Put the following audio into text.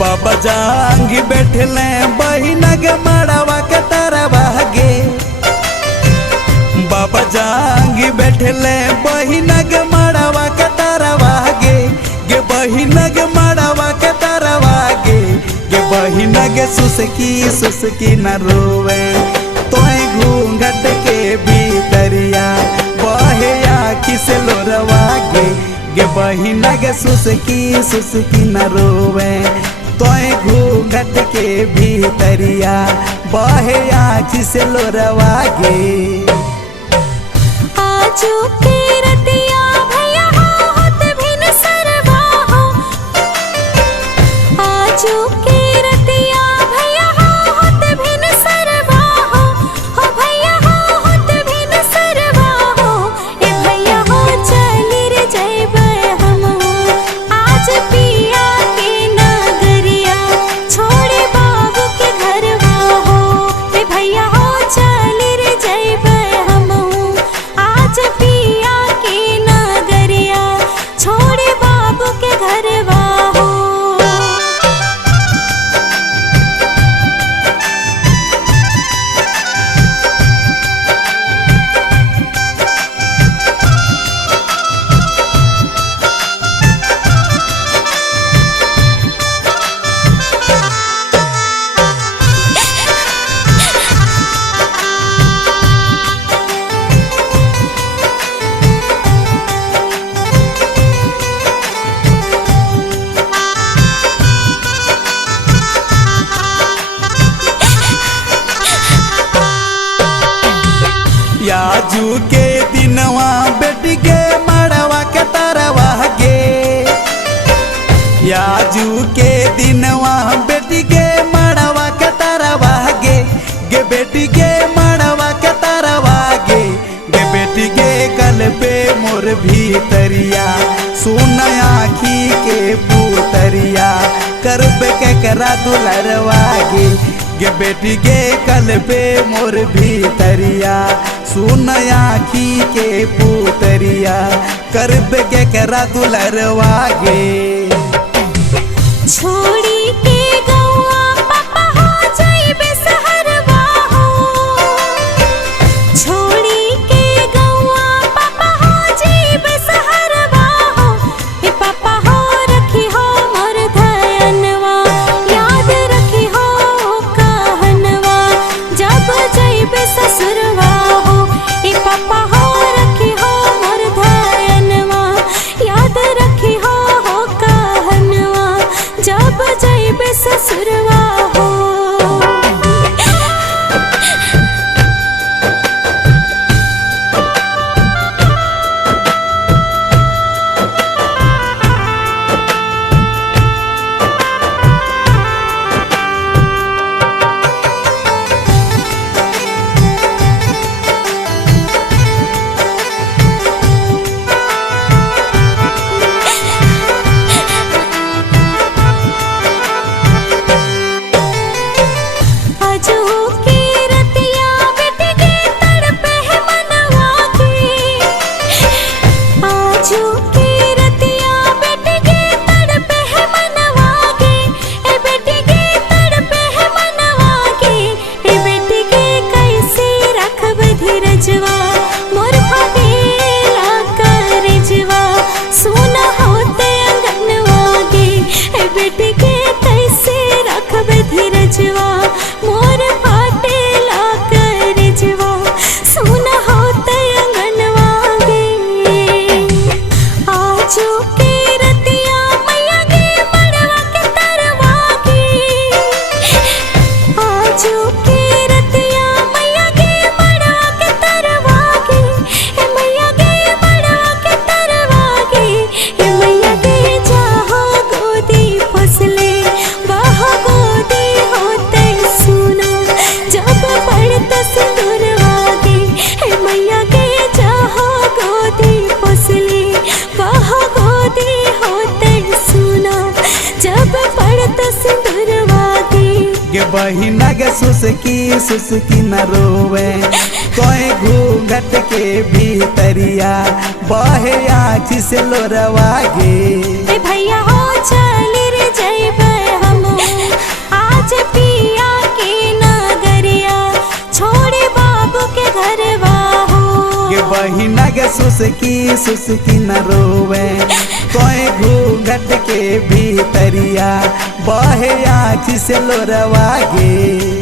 बाबा जांगी बैठले बहिना के मड़वा के तरवा गे। बाबा जांगी बैठले बहिना के मड़वा के तरवा गे। गे बहिना के मड़वा के तरवा गे। गे बहिना के सुसकी सुसकी न रोवे तोय घूंघट के भीतरिया बहे आँखी से लोरवा गे। गे बहिना के सुसकी सुसकी न रोवे तोय घूंघट के भीतरिया बहे आँखी से लोरवा गे। आजू के रतिया भैया होत भिन सरवा हो। आजू के रतिया भैया होत भिन सरवा हो। हो भैया होत भिन सरवा हो। ए भैया हो चली रे जइबे हम आज पिया के नगरिया छोड़े बाबू के घरवा हो। ए भैया हो चली रे जइबे हम आज पिया के नगरिया छोड़े बाबू के घरवा हो। याजू के दिनवा बेटी के मड़वा के तरवा गे। याजू के दिनवा बेटी के मड़वा के तरवा गे। गे बेटी के मड़वा के तरवा गे। गे बेटी के कल पे मोर भीतरिया सोना आँखी के पुतरिया करबे के करा दुलरवा गे। गे बेटी के कल पे मोर भीतरिया सुन आँखी के पुतरिया करबे के करा दुलरवा गे। छोड़ी के गौआ पापा हो जइबे सहरवा हो। छोड़ी के गौआ पापा हो जइबे सहरवा हो। ए पापा हो रखी हो मोर धयनवा याद रखी हो कहनवा जब जइबे ससुरवा हो। ए पापा हो रखी हो मोर धयनवा याद रखी हो कहनवा जब जइबे ससुरवा हो। मोर फाटेला करजवा सुना होते अंगनवा गे। आजू के रतिया मैया गे मड़वा के तरवा गे। आजू के रतिया मैया गे मड़वा के तरवा गे। ए मैया गे मड़वा के तरवा गे। ए मैया गे जाहो गोदी फसले वाह गोदी होते सुना जब पड़त सिंदूरवा गे। ए मैया गे जाहो गोदी फसले वाह गोदी होते सुना जब पड़त सिंदूरवा गे। गे बहिना के सुसकी सुसकी न रोवे तोय घूंघट के भीतरिया बहे आँखी से लोरवा गे। भैया हो चली रे जइबे हम बहिना के सुसकी न रोवे कोई घूंघट के भीतरिया बहे आँख से लोरवा गे।